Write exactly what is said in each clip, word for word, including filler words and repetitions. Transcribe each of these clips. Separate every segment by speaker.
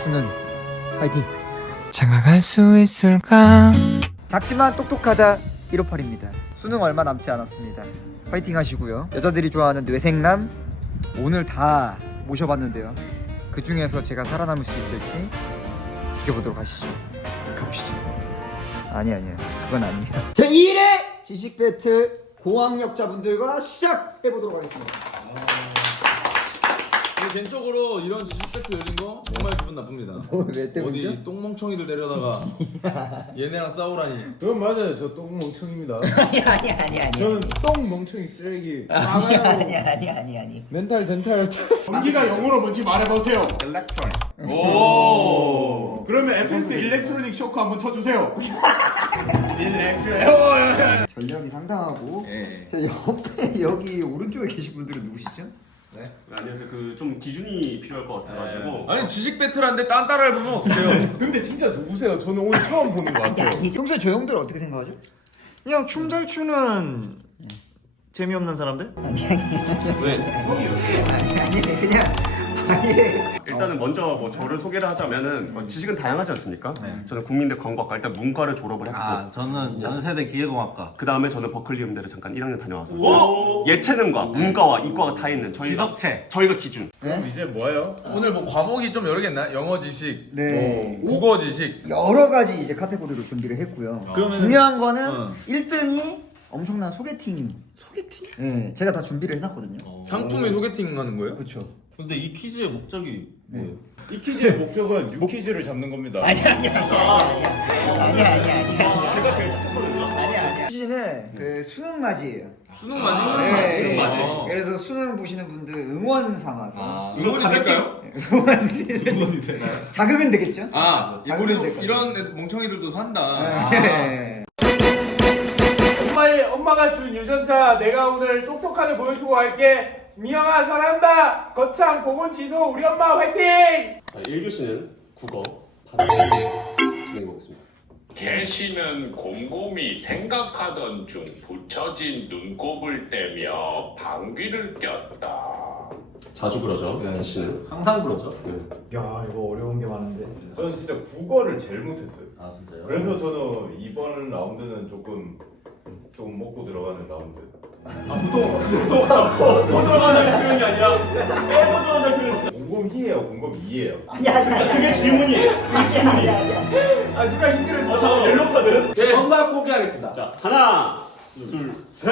Speaker 1: 수능 파이팅.
Speaker 2: 장가갈 수 있을까?
Speaker 1: 작지만 똑똑하다 일오팔입니다. 수능 얼마 남지 않았습니다. 파이팅 하시고요. 여자들이 좋아하는 뇌생남 오늘 다 모셔봤는데요. 그 중에서 제가 살아남을 수 있을지 지켜보도록 하시죠. 가보시죠. 아니 아니야 그건 아니에요. 제일 회 지식 배틀 고학력자분들과 시작해보도록 하겠습니다.
Speaker 3: 개인적으로 이런 지식 배틀 열린 거 정말 기분 나쁩니다.
Speaker 1: 왜 때문이죠?
Speaker 3: 어디 똥멍청이들 데려다가 얘네랑 싸우라니.
Speaker 4: 그건 맞아요. 저 똥멍청입니다.
Speaker 1: 아니 아니 아니 아니.
Speaker 4: 저는 똥멍청이 쓰레기.
Speaker 1: 아니 아니 아니 아니 아니.
Speaker 4: 멘탈 덴탈. 전기가 영어로 뭔지 말해보세요.
Speaker 5: 일렉트로닉.
Speaker 4: 오. 그러면 에프엑스 일렉트로닉 쇼크 한번 쳐주세요. 일렉트로닉.
Speaker 1: 전력이 상당하고.
Speaker 5: 네.
Speaker 1: 자 옆에 여기 오른쪽에 계신 분들은 누구시죠?
Speaker 5: 네. 안녕하세요. 그 좀 기준이 필요할 것 같아가지고.
Speaker 3: 아니 지식 배틀한데 딴 따라를 보면 어떡해요?
Speaker 4: 근데 진짜 누구세요? 저는 오늘 처음 보는 것 같아요.
Speaker 1: 평소에 저 형들 어떻게 생각하죠?
Speaker 6: 그냥 춤 잘 추는 재미없는 사람들?
Speaker 1: 아니 아니
Speaker 3: 왜?
Speaker 1: 아니 아니 그냥 아예.
Speaker 5: 일단은 먼저 뭐 저를 소개를 하자면은 뭐 지식은 다양하지 않습니까? 저는 국민대 건국과 일단 문과를 졸업을 했고.
Speaker 7: 아, 저는 연세대 기계공학과.
Speaker 5: 그 다음에 저는 버클리 음대를 잠깐 일 학년 다녀왔어요. 예체능과 문과와 이과가 다 있는 저희가
Speaker 7: 지덕체.
Speaker 5: 저희가 기준.
Speaker 4: 그럼 이제 뭐예요?
Speaker 3: 오늘 뭐 과목이 좀 여러 개 있나? 영어 지식,
Speaker 1: 네.
Speaker 3: 국어 지식.
Speaker 1: 여러 가지 이제 카테고리로 준비를 했고요.
Speaker 3: 그러면은-
Speaker 1: 중요한 거는
Speaker 3: 어.
Speaker 1: 일 등이 엄청난 소개팅. 소개팅? 네, 제가 다 준비를 해놨거든요.
Speaker 3: 상품이 소개팅 하는 거예요?
Speaker 1: 그렇죠.
Speaker 7: 근데 이 퀴즈의 목적이 뭐예요?
Speaker 4: 이 퀴즈의 목적은 뉴 퀴즈를 잡는 겁니다.
Speaker 1: 아니 아니 아니 아니 아니 아니 아니
Speaker 5: 제가 제일 똑똑하거든요.
Speaker 1: 아니 아니. 퀴즈는 그 수능 맞이에요.
Speaker 3: 수능 맞이?
Speaker 1: 네,
Speaker 5: 수능 맞이.
Speaker 3: 어.
Speaker 1: 그래서 수능 보시는 분들 응원 삼아서
Speaker 3: 아, 응원이 될까요?
Speaker 1: 응원이 자극은 되겠죠?
Speaker 3: 아,
Speaker 1: 자극은
Speaker 3: 이걸로
Speaker 1: 될 거예요.
Speaker 3: 이런 애- 멍청이들도 산다.
Speaker 1: 네.
Speaker 4: 엄마의 엄마가 준 유전자 내가 오늘 똑똑하게 보여주고 갈게. 미영아 사랑한다. 거창 보건 지소 우리 엄마 화이팅.
Speaker 5: 자, 일 교시는 국어 반지 진행해 보겠습니다.
Speaker 8: 개시는 곰곰이 생각하던 중 붙여진 눈곱을 떼며 방귀를 꼈다.
Speaker 5: 자주 그러죠.
Speaker 7: 네.
Speaker 5: 개시는.
Speaker 7: 항상 그러죠.
Speaker 4: 야 이거 어려운 게 많은데. 저는 진짜 국어를 제일 못했어요.
Speaker 7: 아, 진짜요?
Speaker 4: 그래서 저는 이번 라운드는 조금 좀 먹고 들어가는 라운드.
Speaker 5: 아 보통 보통 보통 들어간다는 표현이 아니라 빼고 들어간다는 표현이지.
Speaker 4: 공검이에요, 공검이에요.
Speaker 1: 아니 아니 아니.
Speaker 5: 그게 질문이에요. 그게 질문이.
Speaker 4: 아 누가 힌트를
Speaker 5: 어, 저 옐로 카드.
Speaker 7: 정답 공개하겠습니다.
Speaker 5: 자 하나, 둘,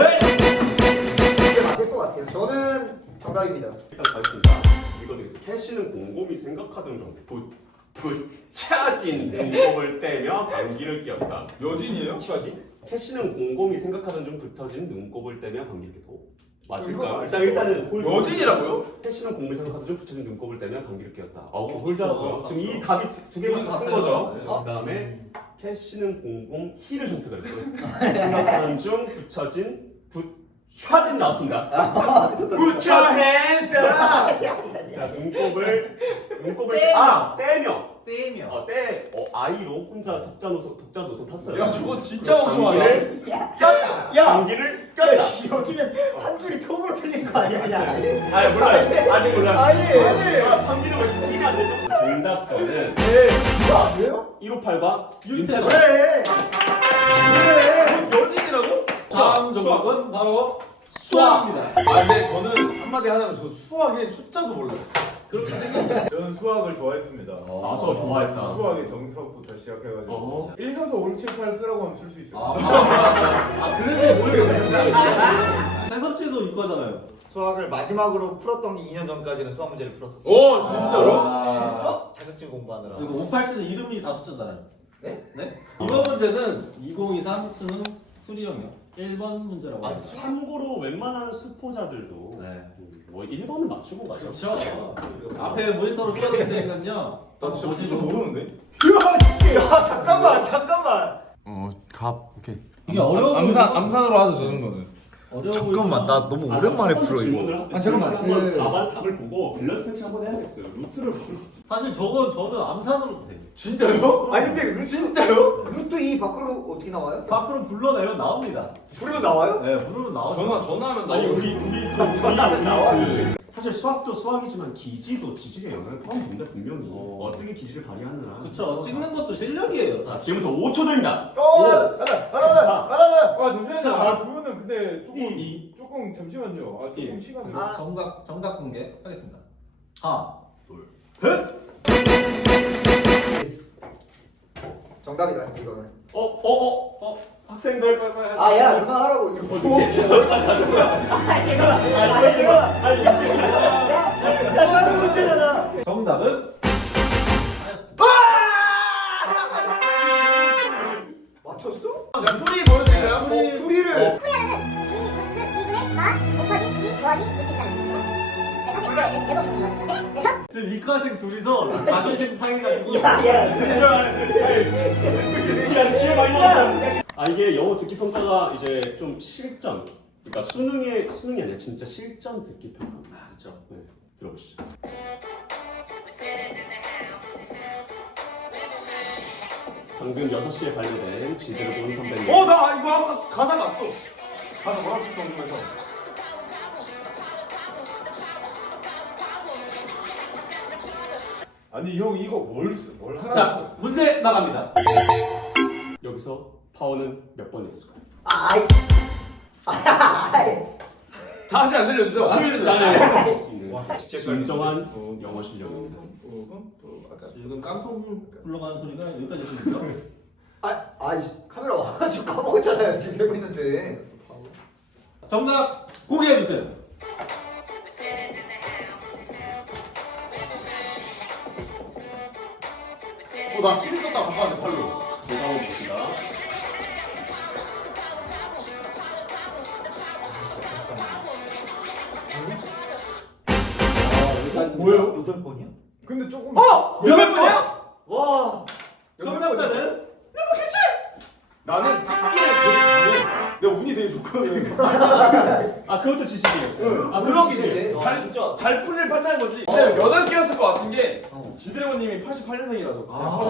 Speaker 1: 이게 맞을 것 같아요. 저는 정답입니다.
Speaker 5: 일단 가겠습니다. 이거 되겠습니다. 캐시는 곰곰이 생각하던 중 부, 붙여진 눈곱을 떼며 방귀를 뀌었다.
Speaker 3: 여진이에요?
Speaker 5: 붙여진? 캐시는 곰곰이 생각하던 중 붙여진 눈곱을 떼며 방귀를 뀌었다.
Speaker 1: 이거
Speaker 5: 맞을까요?
Speaker 1: 맞을
Speaker 5: 일단 일단은 홀.
Speaker 3: 여진이라고요?
Speaker 5: 캐시는 곰곰이 생각하던 중 붙여진 눈곱을 떼며 방귀를 뀌었다. 아, 오케이
Speaker 7: 어,
Speaker 5: 홀자고요.
Speaker 7: 그렇죠.
Speaker 5: 지금 이 답이 두, 두 개가
Speaker 7: 둘이
Speaker 5: 같은
Speaker 7: 같아요.
Speaker 5: 거죠.
Speaker 7: 네.
Speaker 5: 그 다음에 캐시는 곰곰 히를 선택을 했고요. 생각하던 중 붙여진 붙혀진 나왔습니다.
Speaker 4: Put your hands up.
Speaker 5: 자, 눈곱을 눈곱을 떼, 아 떼며
Speaker 7: 떼며.
Speaker 5: 어, 떼 어, 아이로 혼자 독자 노선 독자 노선 탔어요.
Speaker 3: 야 저거 진짜 멍청하네.
Speaker 5: 꼈다.
Speaker 1: 야!
Speaker 5: 방귀를 꼈다.
Speaker 1: 여기는 한 줄이 통으로 틀린 거 아니야? 아니
Speaker 5: 아 몰라요. 아직 몰라요.
Speaker 1: 아니, 아니.
Speaker 5: 아, 방귀는 왜 틀리면 안 되죠? 정답전은
Speaker 1: 이거 안 돼요?
Speaker 5: 일오팔과 윤태성.
Speaker 1: 그래. 그래.
Speaker 3: 여진이라고?
Speaker 7: 다음 종목은 바로 수학입니다.
Speaker 3: 아 근데 저는 한마디 하자면 저 수학의 숫자도 몰라요.
Speaker 4: 저는 수학을 좋아했습니다.
Speaker 5: 아 수학 좋아했다.
Speaker 4: 수학의 정석부터 시작해가지고
Speaker 5: 어.
Speaker 4: 일, 삼, 사, 오, 육, 칠, 팔 쓰라고 하면 쓸 수 있어요.
Speaker 7: 아, 그래서 모르겠는데. 태섭 씨도 이과잖아요.
Speaker 6: 수학을 마지막으로 풀었던 게 이 년 전까지는 수학 문제를 풀었었어요.
Speaker 3: 오 진짜로?
Speaker 6: 진짜? 자격증 공부하느라.
Speaker 7: 그리고 오팔 씨는 이름이 다 숫자잖아요. 네? 네? 이번 문제는 이천이십삼 수능 수리형이요. 일 번 문제라고
Speaker 5: 아,
Speaker 7: 합니다.
Speaker 5: 참고로 웬만한 수포자들도
Speaker 7: 네.
Speaker 5: 뭐 일 번은 맞추고 가죠.
Speaker 7: 그렇죠. 앞에 모니터로 띄워드릴 테니까요.
Speaker 4: 나 진짜 진짜 모르는데?
Speaker 6: 야 잠깐만 잠깐만.
Speaker 3: 어갑 오케이.
Speaker 7: 이게 어려운
Speaker 3: 암산
Speaker 7: 거죠?
Speaker 3: 암산으로 하죠 저 정도는.
Speaker 7: 어려운
Speaker 6: 잠깐만 나 너무 오랜만에 풀어 이거.
Speaker 5: 아
Speaker 1: 잠깐만.
Speaker 5: 한번
Speaker 1: 그-
Speaker 5: 답안 답을 보고 밸런스 패치 한번 해야겠어요. 루트를 보고.
Speaker 7: 사실 저건 저는 암산으로 돼요.
Speaker 1: 진짜요? 아니 근데 루, 진짜요? 루트 이 밖으로 어떻게 나와요?
Speaker 7: 밖으로 불러내면 나옵니다. 부르면 나와요? 네, 부르면 나와요.
Speaker 3: 전화 전화하면
Speaker 5: 아니
Speaker 3: 나오고.
Speaker 5: 우리 우리 그 전화는 나와. 그, 사실 수학도 수학이지만 기지도 지식에 영향을 포함됩니다 분명히. 어. 어떻게 기지를 발휘하느냐.
Speaker 7: 그쵸. 찍는 것도 실력이에요.
Speaker 5: 자 지금부터 오 초 드립니다.
Speaker 4: 어,
Speaker 5: 오,
Speaker 4: 하나, 하나, 하나. 아 잠시만요.
Speaker 5: 사,
Speaker 4: 아 그거는 근데 조금
Speaker 5: 이,
Speaker 4: 조금 잠시만요. 아 조금
Speaker 5: 일.
Speaker 4: 시간이.
Speaker 7: 아, 정답, 정답 공개 하겠습니다. 하나, 둘.
Speaker 1: 정답이다 이거는.
Speaker 5: 어, 어, 어, 어, 학생들.
Speaker 1: 아야 그만하라고 이거.
Speaker 7: 정답은
Speaker 1: 맞췄어?
Speaker 3: 자 풀이 보여드릴까요?
Speaker 1: 어, 풀이를.
Speaker 9: 이 루트 이분의 사 곱하기 이 더하기 루트 삼. 그래서 이렇게 제곱이 되는 건데. 그래서
Speaker 7: 지금 이과생 둘이서 자존심 상해가지고.
Speaker 5: 우리 아직 기회 많이 남았어요. 아 이게 영어 듣기 평가가 이제 좀 실전, 그러니까 수능의 수능이 아니라 진짜 실전 듣기 평가.
Speaker 7: 아, 그쵸.
Speaker 5: 네, 들어보시죠. 방금 여섯 시에 발매된 지대로 본 선배님.
Speaker 3: 어 나 이거 아까 가사 났어. 가사 뭐라 썼어 궁금해서.
Speaker 4: 아니 형 이거 뭘 쓰- 뭘 하나?
Speaker 7: 자, 문제 나갑니다.
Speaker 5: 여기서 파워는 몇 번이었을까요?
Speaker 1: 아이.
Speaker 3: 다시 안 들려주죠?
Speaker 5: 나는 진정한 영어 실력입니다.
Speaker 7: 지금 깡통 굴러가는 소리가 여기까지 들리죠?
Speaker 1: 아, 아이 카메라 와가지고 까먹었잖아요. 지금 세고 있는데.
Speaker 7: 정답 공개해주세요.
Speaker 3: 어나 시리 썼다 바꿨는데 팔로.
Speaker 5: 제가 한번 봅시다.
Speaker 4: 뭐예요?
Speaker 1: 여덟 번이요?
Speaker 4: 근데 조금.
Speaker 1: 어! 여덟 번이야? 와.
Speaker 7: 정답자는
Speaker 3: 나는 찍기에 되게 강해. 내가 운이 되게 좋거든.
Speaker 5: 아 그것도 지식이에요. 아
Speaker 1: 그런
Speaker 5: 그것도
Speaker 1: 게
Speaker 5: 지식이에요.
Speaker 1: 되지.
Speaker 3: 잘 진짜 잘 풀릴 팔자인 거지. 근데 여덟 개였을 것 같은 게 지드래곤님이 팔십팔 년생이라서.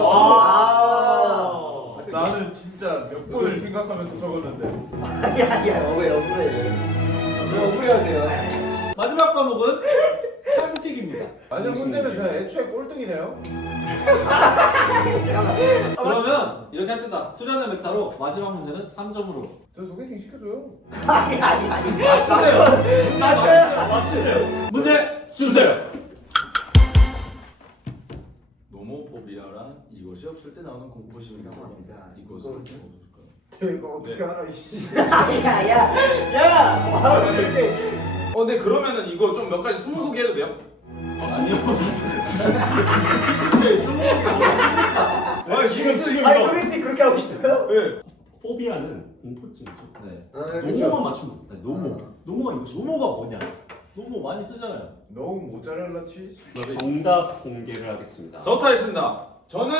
Speaker 1: 아.
Speaker 4: 나는 진짜 몇 번을 생각하면서 적었는데.
Speaker 1: 야야 왜 억울해? 왜 억울해하세요?
Speaker 7: 마지막 과목은 상식입니다.
Speaker 4: 마지막 문제는 저는 애초에 꼴등이네요.
Speaker 7: 그러면 이렇게 합시다. 수련의 메타로 마지막 문제는 삼 점으로.
Speaker 4: 저 소개팅 시켜줘요.
Speaker 1: 아니 아니 아니.
Speaker 7: 맞추세요.
Speaker 1: 맞아요.
Speaker 5: 맞추세요.
Speaker 7: 문제
Speaker 5: 주세요.
Speaker 3: 노모포비아란 이것이 없을 때 나오는 공포심이라고 합니다. 이것은
Speaker 1: 이것은?
Speaker 3: 어떨까요?
Speaker 1: 이거 어떻게
Speaker 3: 네.
Speaker 1: 알아? 이씨. 야야 야. 와 이렇게.
Speaker 3: 어 근데 그러면은 이거 좀 몇 가지 스무고개 해도 돼요?
Speaker 7: 아니요.
Speaker 3: 아 지금 지금
Speaker 1: 아니
Speaker 3: 이거.
Speaker 1: 소개팅 그렇게 하고 싶어요?
Speaker 3: 네.
Speaker 5: 포비아는 공포증이죠.
Speaker 7: 네.
Speaker 5: 노모만 맞추면 돼.
Speaker 7: 네, 노모.
Speaker 5: 노모가 이거죠.
Speaker 7: 노모가 뭐냐? 노모 많이 쓰잖아요.
Speaker 4: 너무 모짜렐라 치즈.
Speaker 5: 정답 공개를 하겠습니다.
Speaker 3: 저부터 하겠습니다. 저는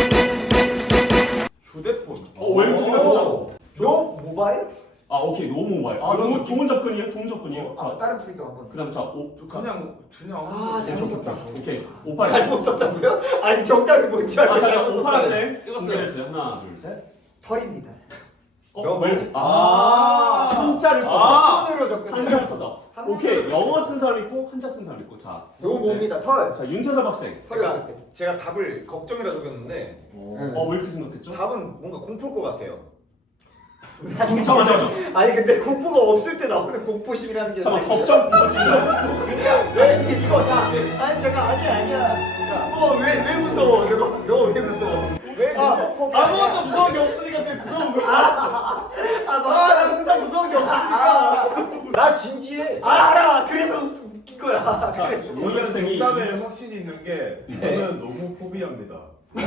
Speaker 3: 휴대폰.
Speaker 5: 어, 왜 이렇게 생각했죠?
Speaker 1: 너 모바일?
Speaker 5: 아, 오케이. 노 모바일. 아,
Speaker 3: 그런
Speaker 5: 좋은,
Speaker 3: 느낌.
Speaker 5: 좋은 접근이에요. 좋은 접근이에요.
Speaker 1: 아
Speaker 5: 자,
Speaker 1: 다른 풀이도 한번.
Speaker 5: 그다음 자, 오,
Speaker 3: 그냥 그냥
Speaker 1: 아 잘못 썼다.
Speaker 5: 오케이. 오팔.
Speaker 1: 잘못 썼다고요? 아니 정답이 뭔지 알고
Speaker 5: 아, 자,
Speaker 1: 잘못
Speaker 5: 오팔
Speaker 1: 썼다.
Speaker 5: 학생
Speaker 3: 찍었어요.
Speaker 5: 공개해주세요. 하나, 둘, 셋.
Speaker 1: 털입니다.
Speaker 5: 어, 왜 이렇게?
Speaker 7: 아.
Speaker 5: 한자를 써서.
Speaker 3: 아.
Speaker 1: 손으로 접근.
Speaker 5: 한자를 써서.
Speaker 1: 한자로
Speaker 5: 오케이.
Speaker 1: 접근.
Speaker 5: 영어 쓴 사람 있고 한자 쓴 사람 있고. 자,
Speaker 1: 너무 뭡니다. 털.
Speaker 5: 자, 윤태섭 학생.
Speaker 1: 털이 없을 때.
Speaker 3: 제가 답을 걱정이라 적였는데
Speaker 5: 어, 왜 이렇게 생각했죠?
Speaker 3: 답은 뭔가 공포일 것 같아요.
Speaker 5: 잠깐만, 잠깐만.
Speaker 1: 아니 근데 공포가 없을 때 나오는 공포심이라는 게.
Speaker 5: 잠깐만, 걱정 공포증이죠?
Speaker 1: 왜 이거 자. 아니 잠깐 아니야 아니야. 너왜왜 무서워? 너 너 왜 무서워? 왜
Speaker 7: 아,
Speaker 1: 공포?
Speaker 7: 아무것도 무서운 게 없으니까 되게 무서운 거야.
Speaker 1: 아나 세상 무서운 게 없으니까.
Speaker 4: 나 진지해.
Speaker 1: 아 알아. 그래서 웃긴 거야.
Speaker 5: 자,
Speaker 1: 그래서.
Speaker 5: 이 학생이.
Speaker 4: 정답에 확신이 있는 게 저는 너무 포비아입니다.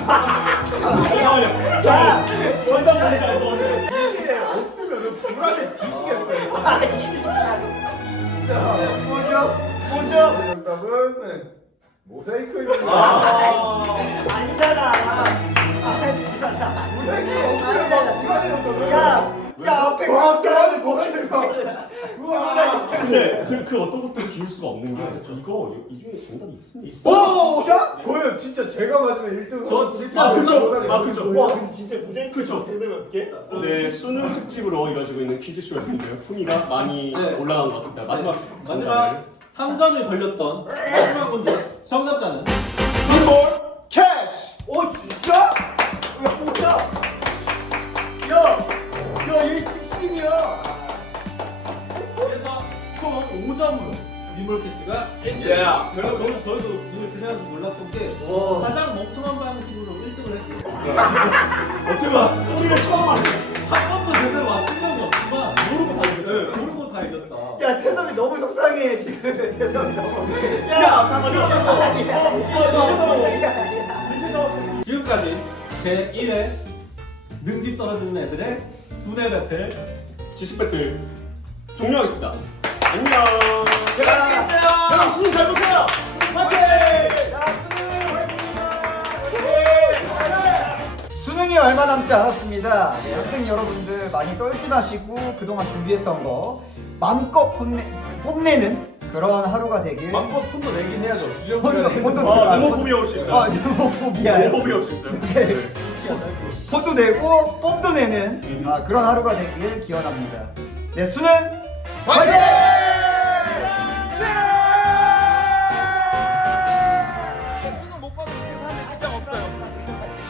Speaker 5: 잠깐만요.
Speaker 1: 자
Speaker 5: 정답 뭔지 알고.
Speaker 4: 이게 없으면 불안에 뒤지겠어요.
Speaker 1: 아 진짜. 진짜. 뭐죠? 뭐죠?
Speaker 4: 정답은 모자이크입니다.
Speaker 7: 아.
Speaker 1: 아니잖아. 아니잖아.
Speaker 4: 모자이크가 없으면 막 불안해서 저는.
Speaker 1: 야, 야 앞에
Speaker 4: 와 저라는 뭐가 들어. 우와.
Speaker 5: 근데 그, 그 어떤 것도 비울 수가 없는 게
Speaker 7: 아, 그쵸.
Speaker 5: 이거 이 중에 정답이 있습니다.
Speaker 4: 오 진짜? 고현 진짜 제가 맞으면 일 등.
Speaker 7: 저 진짜
Speaker 5: 아 그죠?
Speaker 4: 못하겠네.
Speaker 5: 아 그죠?
Speaker 6: 와 근데 진짜 무제
Speaker 5: 그죠?
Speaker 6: 되면 어떡해?
Speaker 5: 네 수능 특집으로 이루어지고 있는 퀴즈쇼였는데요. 흥미가 많이
Speaker 7: 네.
Speaker 5: 올라간 것 같습니다. 마지막 정답을.
Speaker 7: 마지막 삼 점이 걸렸던 마지막 문제. 정답자는
Speaker 4: 볼 캐시. 오 진짜? 야 뭐야? 야, 야얘 직신이야.
Speaker 7: 그래서 총 오 점으로 리몰 캐시가 일 등.
Speaker 3: 야.
Speaker 7: 제가 저는 저희도 이걸 진행하면서 놀랐던 게 가장 멍청한 방식으로 일 등을 했어요.
Speaker 5: 어쩌면 소리를 처음 하네.
Speaker 7: 한 번도 제대로 맞춘 적이 없지만
Speaker 5: 모르고 다 이겼어요.
Speaker 7: 네, 모르고 다 이겼다.
Speaker 1: 야 태섭이 너무 속상해 지금. 태섭이 너무.
Speaker 5: 야 잠깐만.
Speaker 7: 지금까지 제일 회 능지 떨어지는 애들의 두뇌 배틀
Speaker 5: 지식 배틀 종료하겠습니다. 안녕.
Speaker 4: 제가 했어요.
Speaker 5: 형 수능 잘 보세요.
Speaker 1: 수능이 얼마 남지 않았습니다. 네, 학생 여러분들 많이 떨지 마시고 그동안 준비했던 거 마음껏 뽐내, 뽐내는 그런 하루가 되길.
Speaker 3: 맘껏 폰도 내긴 해야죠. 주제음
Speaker 1: 폰도,
Speaker 3: 시간에.
Speaker 1: 폰도
Speaker 5: 아
Speaker 1: 내고.
Speaker 5: 네모포비아 올 수 있어요.
Speaker 1: 아, 네모포비아요.
Speaker 5: 네모포비아 올 수 있어요.
Speaker 1: 네. 폰도 내고 뽐도 내는
Speaker 5: 음.
Speaker 1: 아, 그런 하루가 되길 기원합니다. 네, 수능 화이팅!
Speaker 4: 네.